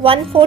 1/4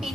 15